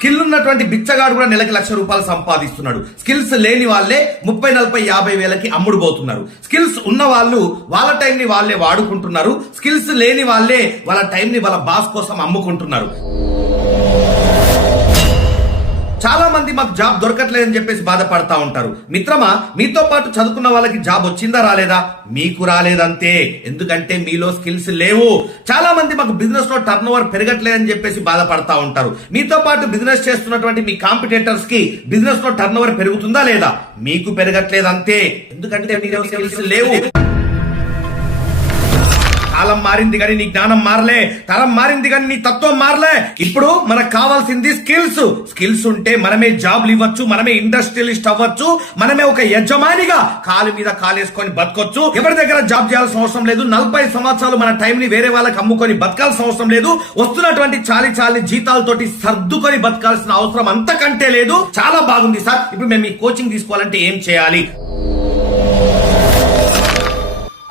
Skill ఉన్నటువంటి బిచ్చగాడు కూడా నెలకి ₹1,00,000 సంపాదిస్తున్నాడు. స్కిల్స్ లేని వాళ్ళే 30, 40, 50 వేలకి అమ్ముడు పోతున్నారు. స్కిల్స్ ఉన్న వాళ్ళు వాళ్ళ టైం ని వాళ్ళే వాడుకుంటున్నారు. స్కిల్స్ లేని వాళ్ళే వాళ్ళ టైం ని వాళ్ళ బాస్ కోసం అమ్ముకుంటున్నారు. చాలా మంది మాకు జాబ్ దొరకట్లేదని చెప్పేసి బాధపడతా ఉంటారు. మిత్రమా, మీతో పాటు చదువుకున్న వాళ్ళకి జాబ్ వచ్చిందా రాలేదా? మీకు రాలేదంతే. ఎందుకంటే మీలో స్కిల్స్ లేవు. చాలా మంది మాకు బిజినెస్ లో టర్న్ ఓవర్ పెరగట్లేదని చెప్పేసి బాధపడతా ఉంటారు. మీతో పాటు బిజినెస్ చేస్తున్నటువంటి మీ కాంపిటేటర్స్ కి బిజినెస్ లో టర్న్ ఓవర్ పెరుగుతుందా లేదా? మీకు పెరగట్లేదంతే. ఎందుకంటే మీలో స్కిల్స్ లేవు. కాలం మారింది కానీ నీ జ్ఞానం మారలే, తరం మారింది కానీ నీ తత్వం మారలే. ఇప్పుడు మనకు కావాల్సింది స్కిల్స్. స్కిల్స్ ఉంటే మనమే జాబ్లు ఇవ్వచ్చు, మనమే ఇండస్ట్రియలిస్ట్ అవ్వచ్చు, మనమే ఒక యజమానిగా కాలు మీద కాలేసుకొని బతకొచ్చు. ఎవరి దగ్గర జాబ్ చేయాల్సిన అవసరం లేదు. 40 సంవత్సరాలు మన టైం ని వేరే వాళ్ళకి అమ్ముకొని బతకాల్సిన అవసరం లేదు. వస్తున్నటువంటి చాలి జీతాలతోటి సర్దుకొని బతకాల్సిన అవసరం అంతకంటే లేదు. చాలా బాగుంది సార్. ఇప్పుడు మేము ఈ కోచింగ్ తీసుకోవాలంటే ఏం చేయాలి?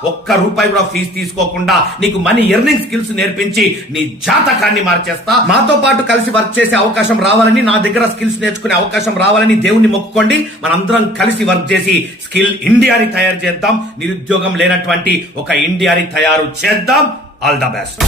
₹1 కూడా ఫీజు తీసుకోకుండా నీకు మనీ ఎర్నింగ్ స్కిల్స్ నేర్పించి నీ జాతకాన్ని మార్చేస్తా. మాతో పాటు కలిసి వర్క్ చేసే అవకాశం రావాలని, నా దగ్గర స్కిల్స్ నేర్చుకునే అవకాశం రావాలని దేవుణ్ణి మొక్కుకోండి. మనందరం కలిసి వర్క్ చేసి స్కిల్ ఇండియాని తయారు చేద్దాం. నిరుద్యోగం లేనటువంటి ఒక ఇండియాని తయారు చేద్దాం. All the best.